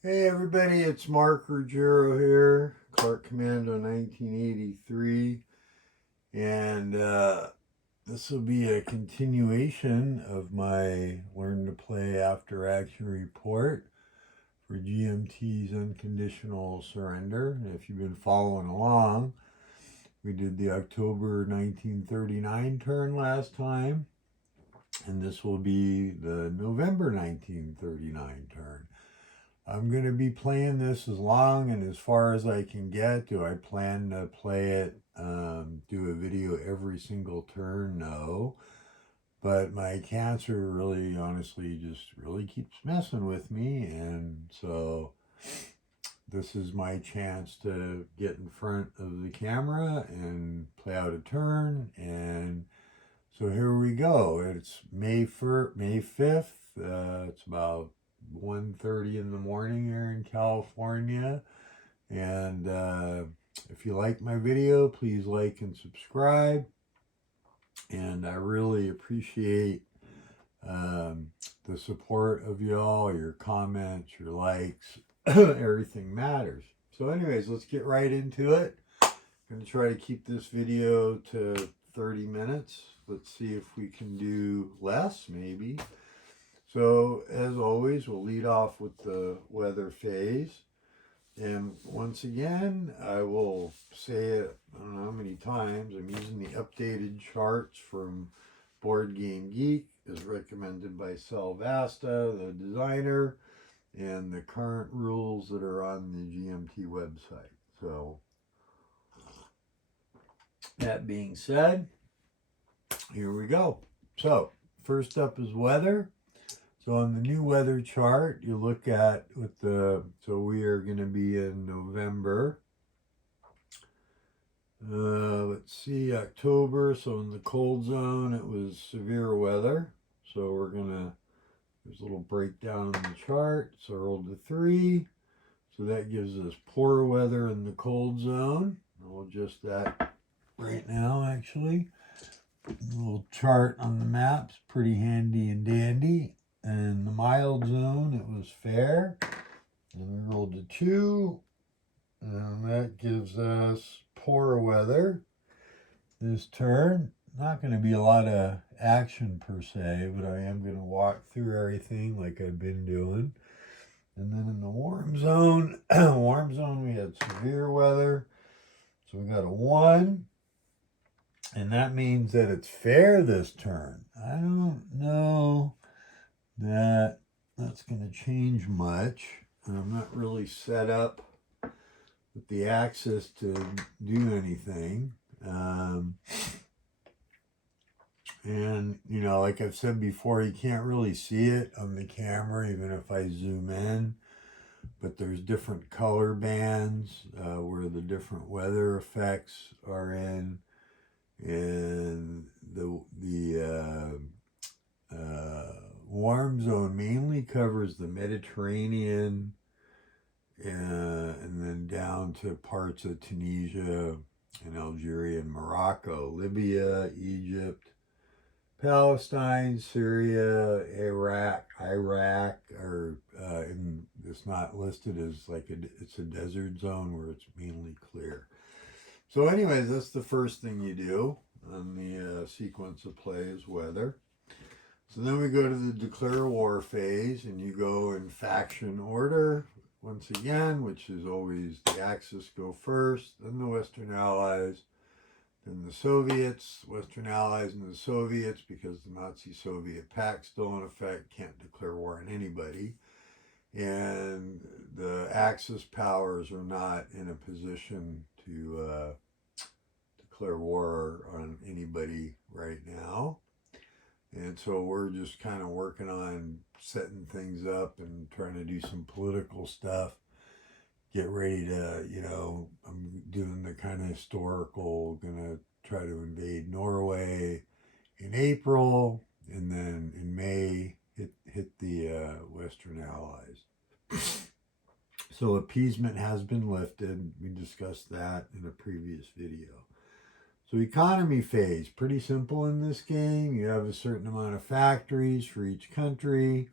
Hey everybody, it's Mark Ruggiero here, Clark Commando 1983, and this will be a continuation of my Learn to Play After Action report for GMT's Unconditional Surrender. And if you've been following along, we did the October 1939 turn last time, and this will be the November 1939 turn. I'm going to be playing this as long and as far as I can get. Do I plan to play it, do a video every single turn? No. But my cancer really, honestly, just really keeps messing with me. And so this is my chance to get in front of the camera and play out a turn. And so here we go. It's May 5th. It's about 1:30 in the morning here in California. And if you like my video, please like and subscribe. And I really appreciate the support of y'all, your comments, your likes. Everything matters. So anyways, let's get right into it. I'm going to try to keep this video to 30 minutes. Let's see if we can do less, maybe. So, as always, we'll lead off with the weather phase. And once again, I will say it, I don't know how many times, I'm using the updated charts from Board Game Geek, as recommended by Sal Vasta, the designer, and the current rules that are on the GMT website. So, that being said, here we go. So, first up is weather. So on the new weather chart, you look at so we are going to be in November. Let's see, October. So in the cold zone, it was severe weather. So there's a little breakdown in the chart. So roll to 3. So that gives us poor weather in the cold zone. I'll adjust that right now, actually. A little chart on the maps, pretty handy and dandy. And the mild zone, it was fair. And we rolled a 2. And that gives us poor weather this turn. Not going to be a lot of action per se, but I am going to walk through everything like I've been doing. And then in the warm zone, we had severe weather. So we got a 1. And that means that it's fair this turn. I don't know that that's going to change much. I'm not really set up with the axis to do anything. And, you know, like I've said before, you can't really see it on the camera, even if I zoom in. But there's different color bands where the different weather effects are in. And the warm zone mainly covers the Mediterranean and then down to parts of Tunisia and Algeria and Morocco, Libya, Egypt, Palestine, Syria, Iraq, and it's not listed as it's a desert zone where it's mainly clear. So anyways, that's the first thing you do on the sequence of play is weather. So then we go to the declare war phase, and you go in faction order once again, which is always the Axis go first, then the Western Allies, then the Soviets, Western Allies and the Soviets, because the Nazi-Soviet pact still in effect, can't declare war on anybody. And the Axis powers are not in a position to declare war on anybody right now. And so we're just kind of working on setting things up and trying to do some political stuff. Get ready to, I'm doing the kind of historical, gonna try to invade Norway in April, and then in May hit the Western Allies. So appeasement has been lifted. We discussed that in a previous video. So economy phase, pretty simple in this game. You have a certain amount of factories for each country.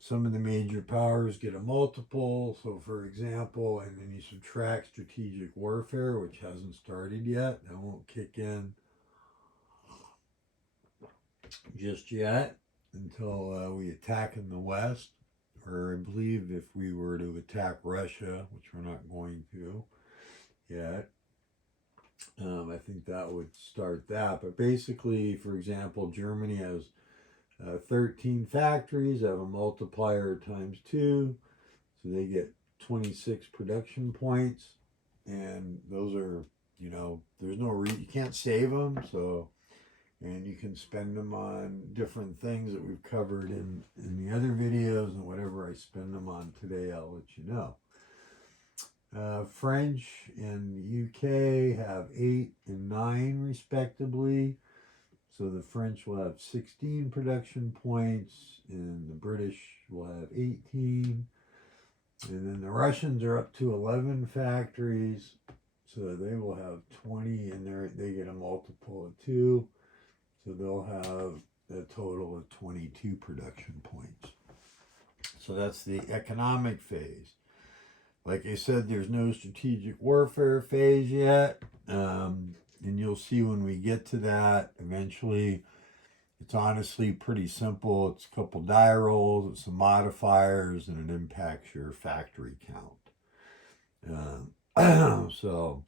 Some of the major powers get a multiple. So, for example, and then you subtract strategic warfare, which hasn't started yet. That won't kick in just yet until we attack in the West. Or I believe if we were to attack Russia, which we're not going to yet, I think that would start that. But basically, for example, Germany has 13 factories, have a multiplier times 2, so they get 26 production points, and those are, there's no you can't save them, so, and you can spend them on different things that we've covered in the other videos, and whatever I spend them on today, I'll let you know. French and the UK have 8 and 9 respectively. So the French will have 16 production points, and the British will have 18. And then the Russians are up to 11 factories, so they will have 20, and they get a multiple of 2. So they'll have a total of 22 production points. So that's the economic phase. Like I said, there's no strategic warfare phase yet. And you'll see when we get to that eventually. It's honestly pretty simple. It's a couple die rolls, it's some modifiers, and it impacts your factory count. So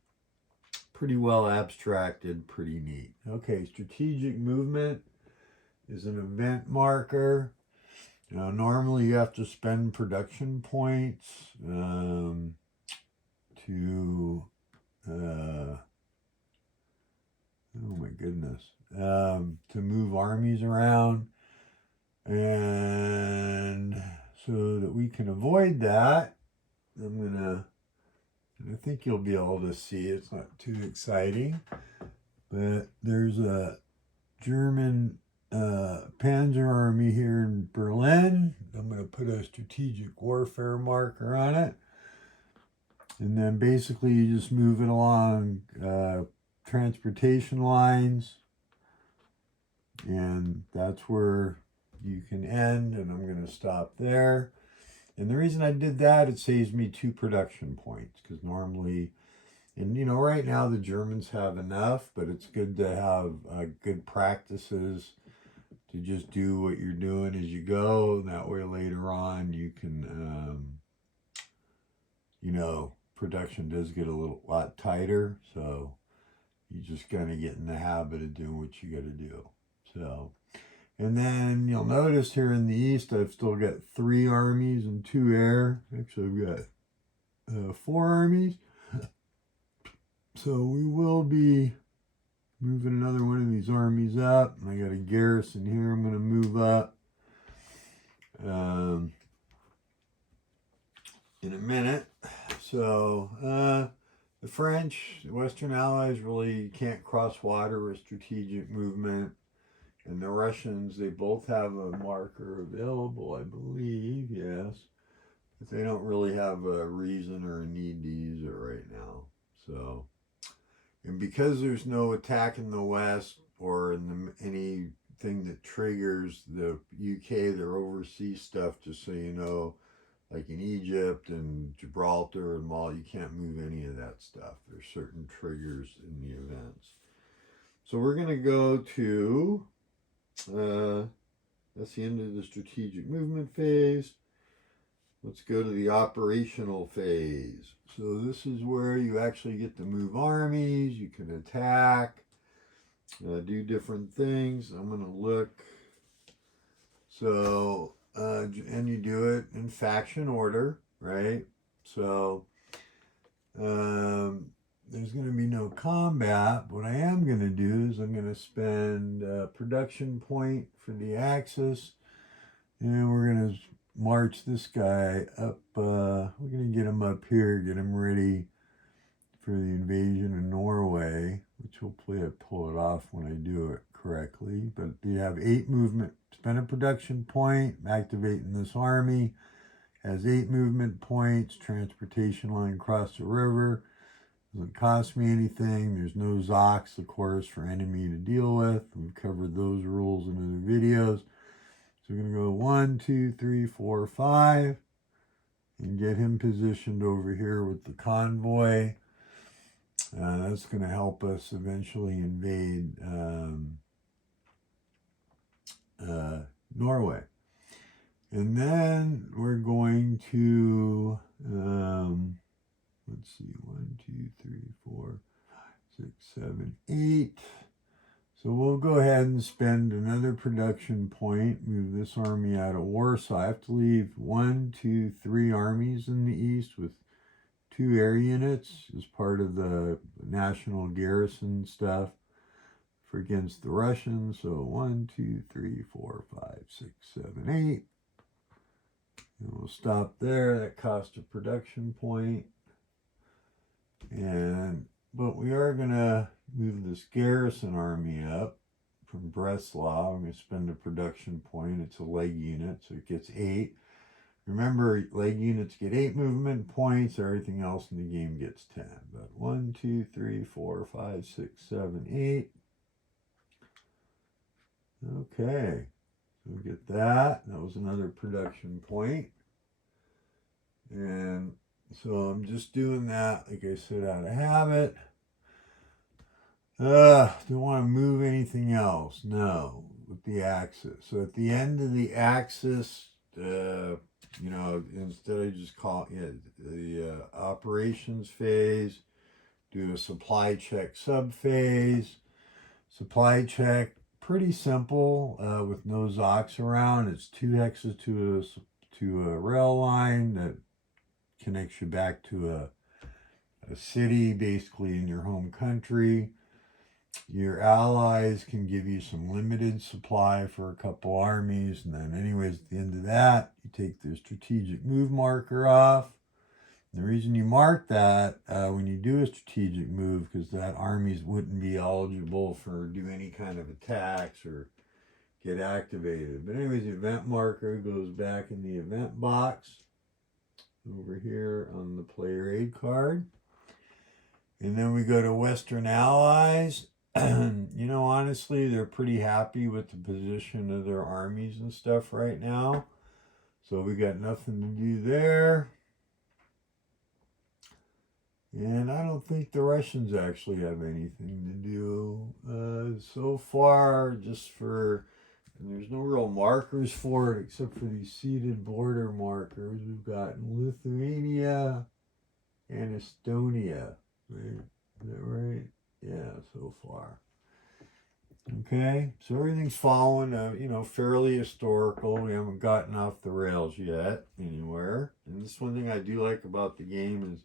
pretty well abstracted, pretty neat. Okay, strategic movement is an event marker. Normally you have to spend production points to oh my goodness, to move armies around. And so that we can avoid that, I think you'll be able to see, it's not too exciting, but there's a German Panzer Army here in Berlin. I'm going to put a strategic warfare marker on it. And then basically you just move it along transportation lines, and that's where you can end, and I'm going to stop there. And the reason I did that, it saves me 2 production points, because normally, and right now the Germans have enough, but it's good to have good practices to just do what you're doing as you go. That way later on you can, production does get a lot tighter, so you just kind of get in the habit of doing what you got to do. So, and then you'll notice here in the east, I've still got 3 armies and 2 air. Actually, I've got 4 armies. So we will be moving another one of these armies up. I got a garrison here I'm going to move up in a minute. So, the French, the Western Allies really can't cross water with strategic movement. And the Russians, they both have a marker available, I believe, yes. But they don't really have a reason or a need to use it right now. So, and because there's no attack in the West or in anything that triggers the UK, their overseas stuff, just so you know, like in Egypt and Gibraltar and Malta, you can't move any of that stuff. There's certain triggers in the events. So we're going to go to, that's the end of the strategic movement phase. Let's go to the operational phase. So this is where you actually get to move armies, you can attack, do different things. I'm going to look. So, and you do it in faction order, right? So, there's going to be no combat. What I am going to do is I'm going to spend a production point for the Axis, and we're going to march this guy up. We're going to get him up here, get him ready for the invasion of Norway, which hopefully I pull it off when I do it correctly. But you have 8 movement, spend a production point, activating this army, has 8 movement points, transportation line across the river, doesn't cost me anything, there's no Zox, of course, for enemy to deal with. We've covered those rules in other videos. So we're going to go 1, 2, 3, 4, 5. And get him positioned over here with the convoy. That's going to help us eventually invade Norway. And then we're going to, let's see, 1, 2, 3, 4, 5, 6, 7, 8. So we'll go ahead and spend another production point, move this army out of Warsaw. I have to leave 1, 2, 3 armies in the east with 2 air units as part of the national garrison stuff for against the Russians. So 1, 2, 3, 4, 5, 6, 7, 8. And we'll stop there. That cost a production point. But we are going to move this garrison army up from Breslau. I'm going to spend a production point. It's a leg unit, so it gets 8. Remember, leg units get 8 movement points. Everything else in the game gets 10. But 1, 2, 3, 4, 5, 6, 7, 8. Okay, so we get that. That was another production point. And so I'm just doing that, like I said, out of habit. Don't want to move anything else. No, with the axis. So at the end of the axis, instead of just call it the operations phase, do a supply check sub-phase. Supply check, pretty simple, with no Zocs around. It's 2 hexes to a rail line that connects you back to a city, basically in your home country. Your allies can give you some limited supply for a couple armies, and then anyways, at the end of that, you take the strategic move marker off. The reason you mark that when you do a strategic move, because that armies wouldn't be eligible for do any kind of attacks or get activated. But anyways, the event marker goes back in the event box over here on the player aid card. And then we go to Western Allies. Honestly, they're pretty happy with the position of their armies and stuff right now. So we got nothing to do there. And I don't think the Russians actually have anything to do so far, and there's no real markers for it except for these seated border markers. We've got Lithuania and Estonia, right? Is that right? Yeah, so far. Okay, so everything's following, fairly historical. We haven't gotten off the rails yet anywhere. And this one thing I do like about the game is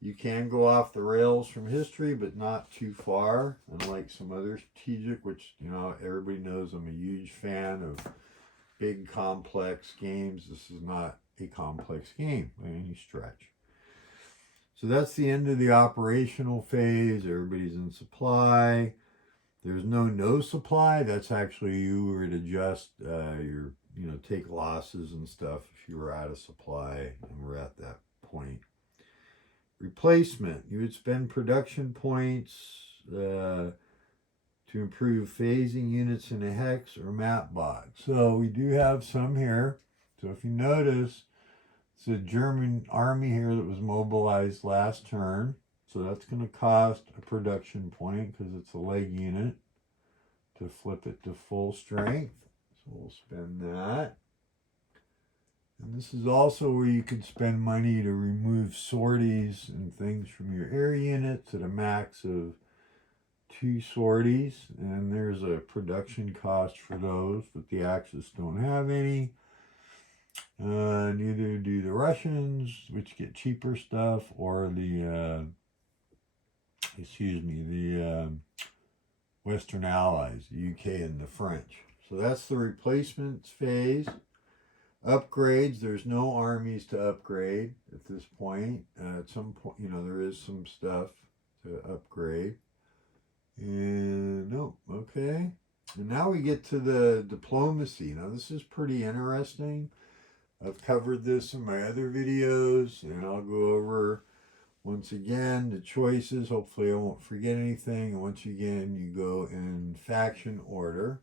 you can go off the rails from history, but not too far. Unlike some other strategic, which, everybody knows I'm a huge fan of big, complex games. This is not a complex game by any stretch. So that's the end of the operational phase. Everybody's in supply. There's no supply. That's actually you would adjust your, take losses and stuff if you were out of supply, and we're at that point. Replacement. You would spend production points to improve phasing units in a hex or map box. So we do have some here. So if you notice, it's a German army here that was mobilized last turn. So that's going to cost a production point because it's a leg unit to flip it to full strength. So we'll spend that. And this is also where you could spend money to remove sorties and things from your air units at a max of 2 sorties. And there's a production cost for those, but the Axis don't have any. Neither do the Russians, which get cheaper stuff, or the Western Allies, the UK and the French. So that's the replacements phase. Upgrades, there's no armies to upgrade at this point. At some point, there is some stuff to upgrade. And no, okay. And now we get to the diplomacy. Now this is pretty interesting. I've covered this in my other videos, and I'll go over once again the choices. Hopefully I won't forget anything. And once again, you go in faction order.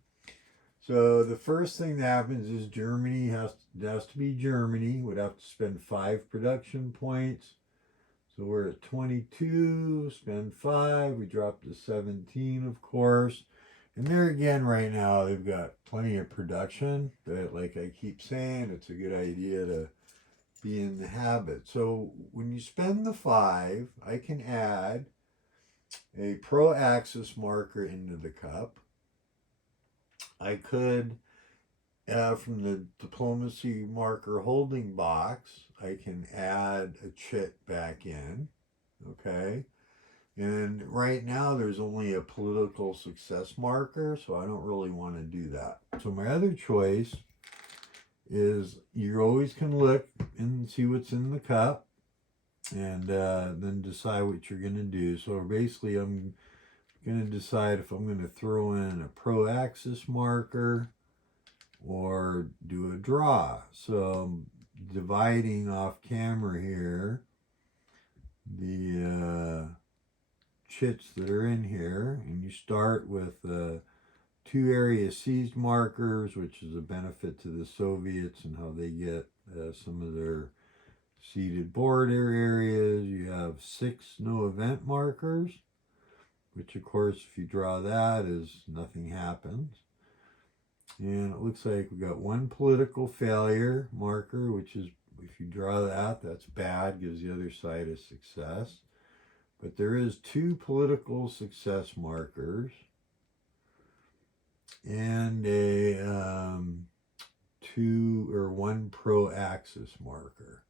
So the first thing that happens is Germany has to be Germany. Would have to spend 5 production points. So we're at 22. Spend 5. We drop to 17, of course. And there again, right now they've got plenty of production. But like I keep saying, it's a good idea to be in the habit. So when you spend the 5, I can add a pro axis marker into the cup. I could, from the diplomacy marker holding box, I can add a chit back in. Okay. And right now there's only a political success marker, so I don't really want to do that. So my other choice is you always can look and see what's in the cup and then decide what you're going to do. So basically I'm going to decide if I'm going to throw in a pro axis marker or do a draw. So I'm dividing off camera here the chits that are in here, and you start with 2 area seized markers, which is a benefit to the Soviets and how they get some of their ceded border areas. You have 6 no event markers, which of course if you draw that is nothing happens. And it looks like we got 1 political failure marker, which is, if you draw that, that's bad, gives the other side a success. But there is 2 political success markers and a 1 pro axis marker.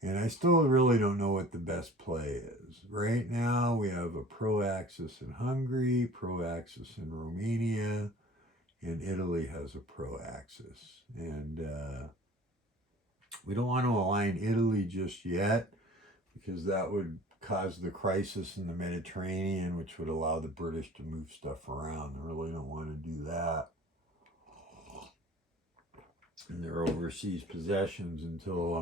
And I still really don't know what the best play is. Right now we have a pro axis in Hungary, pro axis in Romania, and Italy has a pro axis. And we don't want to align Italy just yet, because that would cause the crisis in the Mediterranean, which would allow the British to move stuff around. I really don't want to do that in their overseas possessions until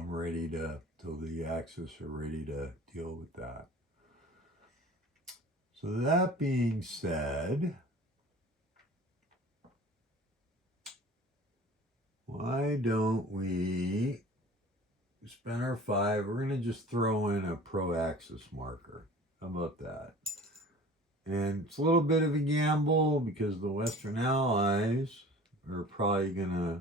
the Axis are ready to deal with that. So that being said, why don't we spend our 5? We're going to just throw in a pro axis marker. How about that? And it's a little bit of a gamble because the Western Allies are probably going to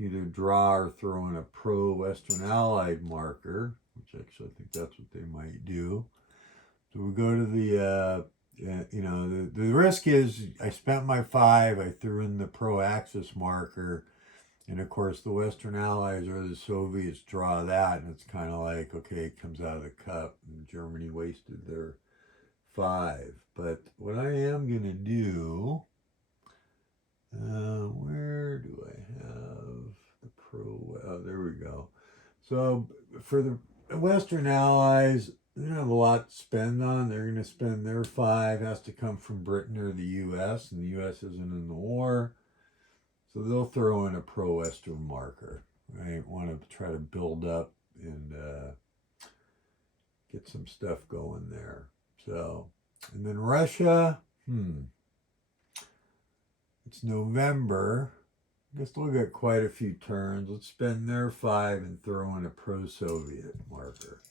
either draw or throw in a pro-Western Allied marker, which actually I think that's what they might do. So we go to the, the risk is I spent my 5, I threw in the pro-axis marker, and of course the Western Allies or the Soviets draw that, and it's kind of like, okay, it comes out of the cup, and Germany wasted their 5. But what I am going to do, where do I have the pro? Oh, there we go. So for the Western Allies, they don't have a lot to spend on. They're going to spend their 5, has to come from Britain or the U.S., and the U.S. isn't in the war. So they'll throw in a pro-Western marker. Right? Want to try to build up and get some stuff going there. So, and then Russia, it's November. I guess they'll get quite a few turns. Let's spend their 5 and throw in a pro-Soviet marker.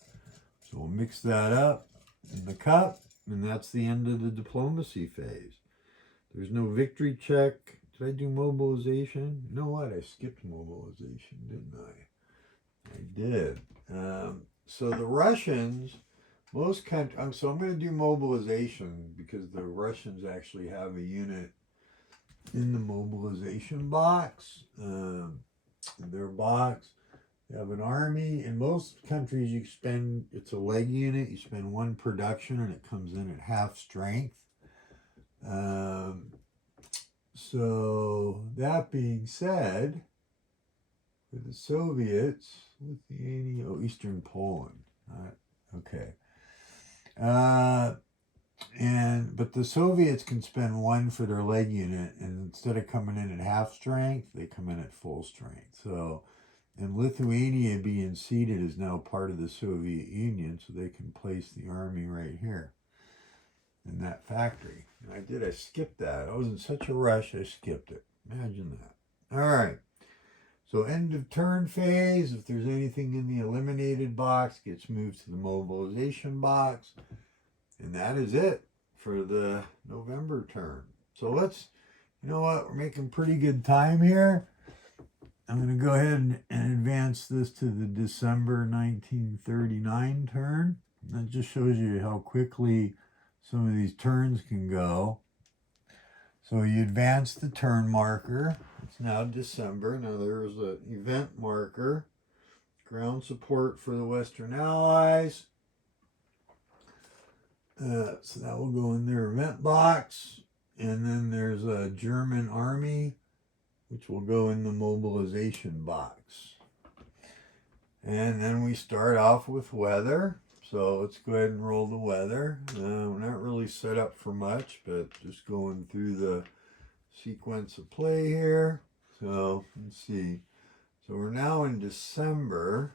So we'll mix that up in the cup, and that's the end of the diplomacy phase. There's no victory check. Did I do mobilization? You know what? I skipped mobilization, didn't I? I did. So the Russians, most countries, so I'm going to do mobilization because the Russians actually have a unit in the mobilization box. Their box, they have an army. In most countries, it's a leg unit. You spend 1 production and it comes in at half strength. So that being said, for the Soviets, Lithuania, Eastern Poland. Okay. But the Soviets can spend 1 for their leg unit, and instead of coming in at half strength, they come in at full strength. So, and Lithuania being ceded is now part of the Soviet Union, so they can place the army right here. in that factory. And I skipped that. I was in such a rush, I skipped it. Imagine that. All right. So end of turn phase, if there's anything in the eliminated box, gets moved to the mobilization box. And that is it for the November turn. So let's, you know what, we're making pretty good time here. I'm going to go ahead and advance this to the December 1939 turn. That just shows you how quickly some of these turns can go. So you advance the turn marker. It's now December. Now there's an event marker. Ground support for the Western Allies. So that will go in their event box. And then there's a German army, which will go in the mobilization box. And then we start off with weather. So let's go ahead and roll the weather. We're not really set up for much, but just going through the sequence of play here. So let's see. So we're now in December.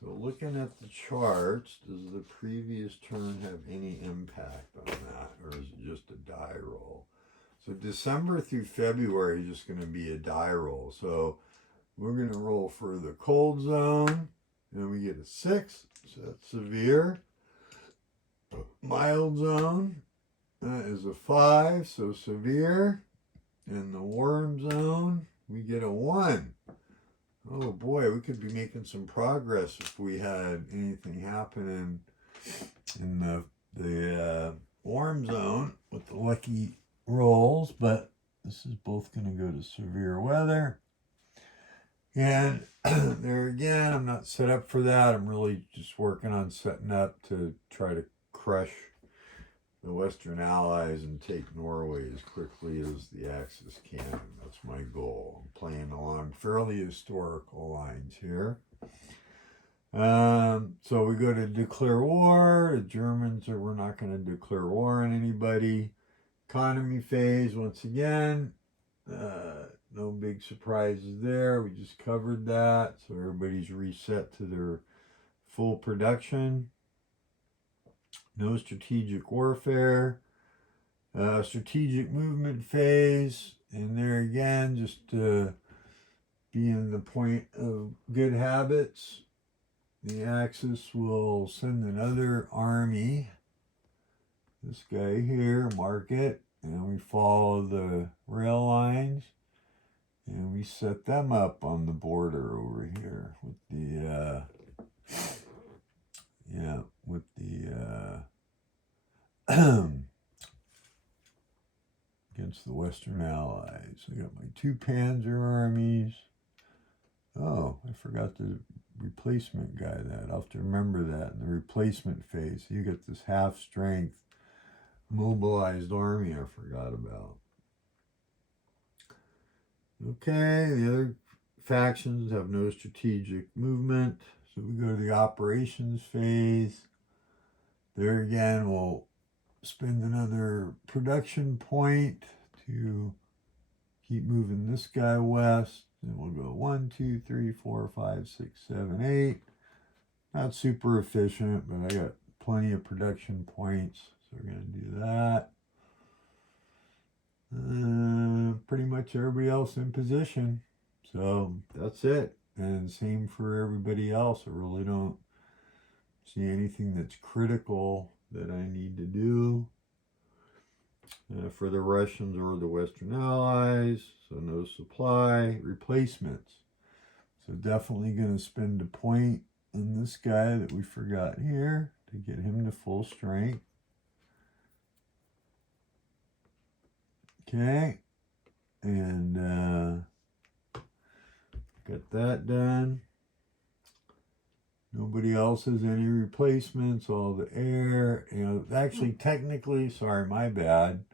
So looking at the charts, does the previous turn have any impact on that, or is it just a die roll? So December through February is just going to be a die roll. So we're going to roll for the cold zone, and we get a 6, so that's severe. Mild zone is a 5, so severe. In the warm zone, we get a 1. Oh boy, we could be making some progress if we had anything happening in the warm zone with the lucky rolls, but this is both going to go to severe weather. And there again, I'm not set up for that. I'm really just working on setting up to try to crush the Western Allies and take Norway as quickly as the Axis can. That's my goal. I'm playing along fairly historical lines here. So we go to declare war. The Germans we're not going to declare war on anybody. Economy phase, once again, no big surprises there. We just covered that. So everybody's reset to their full production. No strategic warfare. Strategic movement phase. And there again, just being the point of good habits. The Axis will send another army. This guy here, mark it. And we follow the rail lines. And we set them up on the border over here with the against the Western Allies. I got my 2 Panzer armies. Oh, I forgot the replacement guy. I'll have to remember that in the replacement phase. You get this half-strength mobilized army I forgot about. Okay, the other factions have no strategic movement. So we go to the operations phase. There again, we'll spend another production point to keep moving this guy west. And we'll go 1, 2, 3, 4, 5, 6, 7, 8. Not super efficient, but I got plenty of production points. So we're going to do that. Pretty much everybody else in position. So that's it. And same for everybody else. I really don't see anything that's critical that I need to do for the Russians or the Western Allies. So no supply replacements. So definitely going to spend a point on this guy that we forgot here to get him to full strength. Okay, and got that done. Nobody else has any replacements. All the air, actually technically, sorry, my bad.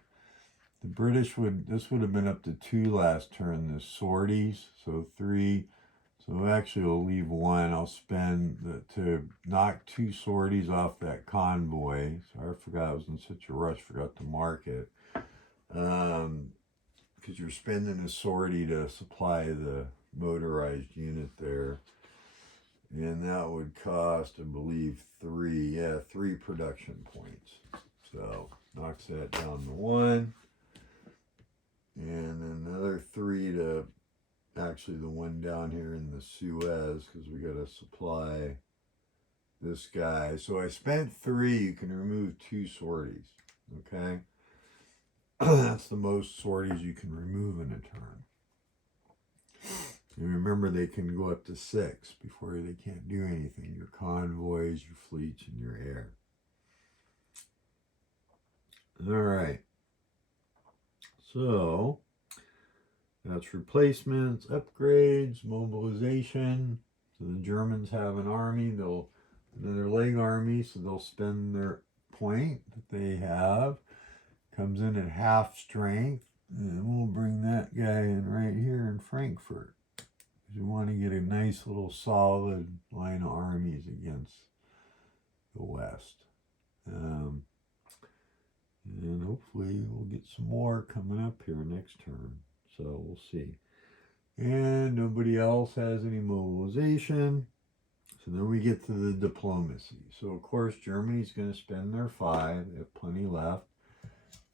The British this would have been up to 2 last turn, the sorties, so 3. So actually I'll leave 1. I'll spend to knock 2 sorties off that convoy. Sorry, I forgot, I was in such a rush, forgot to mark it. Because you're spending a sortie to supply the motorized unit there. And that would cost, I believe, 3 production points. So knocks that down to 1. And another 3 to actually the one down here in the Suez, because we got to supply this guy. So I spent 3. You can remove 2 sorties. Okay. That's the most sorties you can remove in a turn. And remember, they can go up to 6 before they can't do anything. Your convoys, your fleets, and your air. All right. So that's replacements, upgrades, mobilization. So the Germans have an army. Another leg army, so they'll spend their point that they have. Comes in at half strength. And we'll bring that guy in right here in Frankfurt. Because we want to get a nice little solid line of armies against the West. And hopefully we'll get some more coming up here next turn. So we'll see. And nobody else has any mobilization. So then we get to the diplomacy. So of course Germany's going to spend their 5. They have plenty left.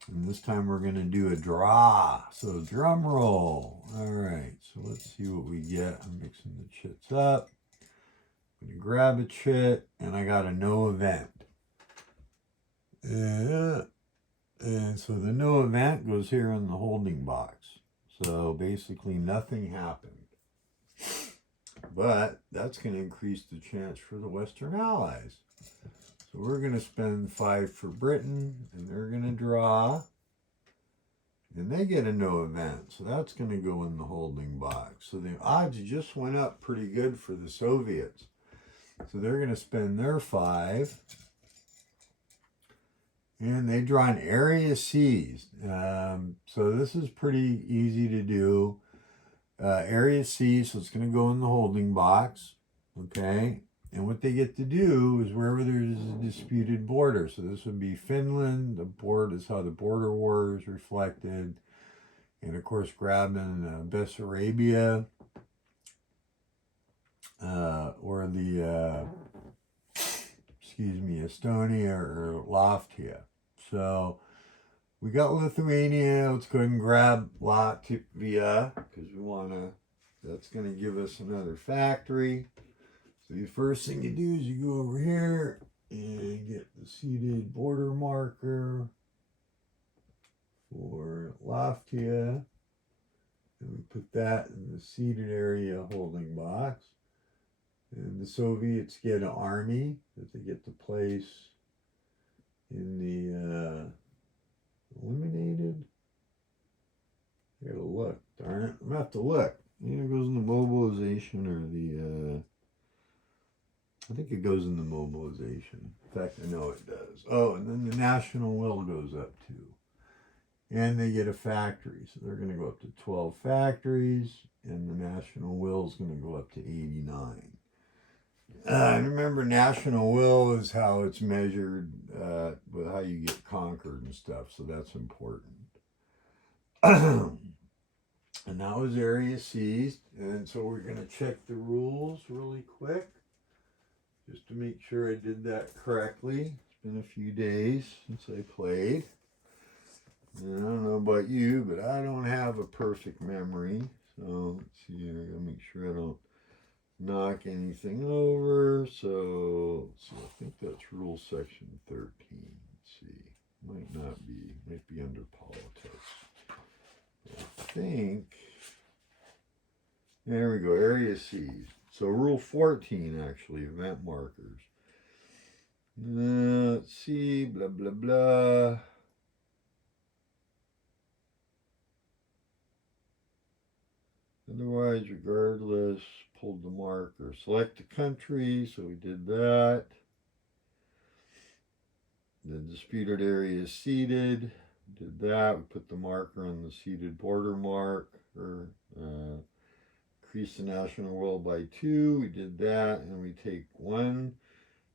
And this time we're going to do a draw. So drum roll. All right. So let's see what we get. I'm mixing the chits up. I'm going to grab a chit. And I got a no event. And so the no event goes here in the holding box. So basically nothing happened. But that's going to increase the chance for the Western Allies. So we're going to spend 5 for Britain, and they're going to draw. And they get a no event. So that's going to go in the holding box. So the odds just went up pretty good for the Soviets. So they're going to spend their 5. And they draw an area seized. So this is pretty easy to do. Area seized, so it's going to go in the holding box. Okay. And what they get to do is wherever there's a disputed border. So this would be Finland. The board is how the border war is reflected. And of course, grabbing Bessarabia or the, Estonia or Latvia. So we got Lithuania. Let's go ahead and grab Latvia because we want to, that's going to give us another factory. So the first thing you do is you go over here and get the seated border marker for Latvia. And we put that in the seated area holding box. And the Soviets get an army that they get to place in the eliminated. I gotta look, darn it. I'm gonna have to look. Either it goes in the mobilization or the, I think it goes in the mobilization. In fact, I know it does. Oh, and then the national will goes up too. And they get a factory. So they're going to go up to 12 factories. And the national will is going to go up to 89. Remember, national will is how it's measured with how you get conquered and stuff. So that's important. And that was area seized. And so we're going to check the rules really quick. Just to make sure I did that correctly. It's been a few days since I played. And I don't know about you, but I don't have a perfect memory. So let's see here. I gotta make sure I don't knock anything over. So let's see. I think that's rule section 13. Let's see. Might not be. Might be under politics. I think. There we go. Area seized. So rule 14, actually, event markers. Let's see, blah, blah, blah. Otherwise, regardless, pulled the marker. Select the country, so we did that. The disputed area is seated. Did that. We put the marker on the seated border mark, or increase the national will by 2. We did that, and we take 1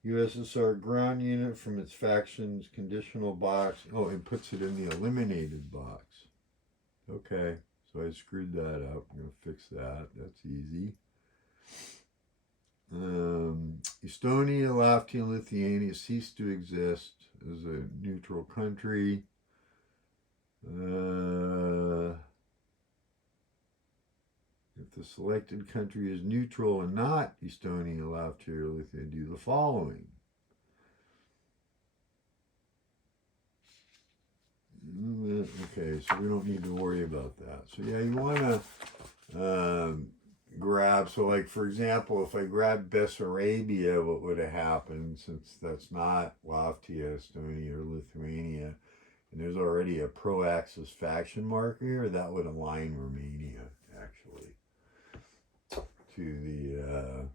USSR ground unit from its factions conditional box. Oh, and puts it in the eliminated box. Okay, so I screwed that up. I'm going to fix that. That's easy. Estonia, Latvia, and Lithuania cease to exist. as a neutral country. If the selected country is neutral and not Estonia, Latvia, or Lithuania, do the following. Okay, so we don't need to worry about that. So yeah, you want to grab, so like for example, if I grabbed Bessarabia, what would have happened, since that's not Latvia, Estonia, or Lithuania, and there's already a pro-Axis faction marker here, that would align Romania, actually, to the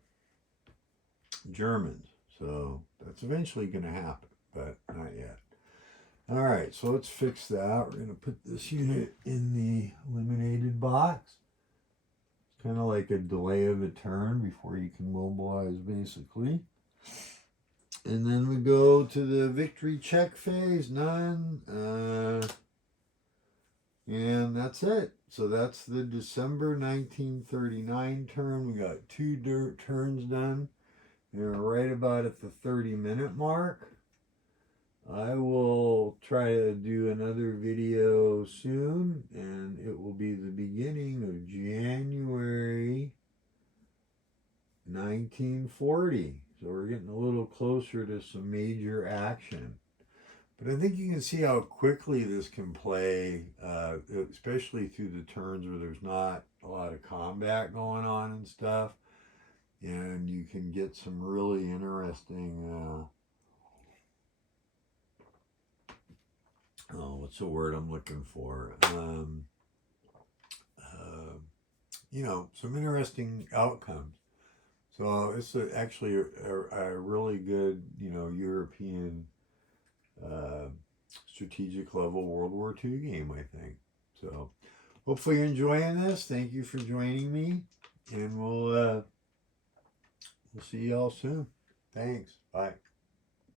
Germans. So that's eventually going to happen, but not yet. All right, so let's fix that. We're going to put this unit in the eliminated box. It's kind of like a delay of a turn before you can mobilize, basically. And then we go to the victory check phase, none. And that's it. So that's the December 1939 turn. We got 2 turns done. They're right about at the 30-minute mark. I will try to do another video soon, and it will be the beginning of January 1940. So we're getting a little closer to some major action. But I think you can see how quickly this can play, especially through the turns where there's not a lot of combat going on and stuff. And you can get some really interesting, what's the word I'm looking for? Some interesting outcomes. So it's actually a really good, European strategic level World War II game, I think. So hopefully you're enjoying this. Thank you for joining me, and we'll see y'all soon. Thanks. Bye.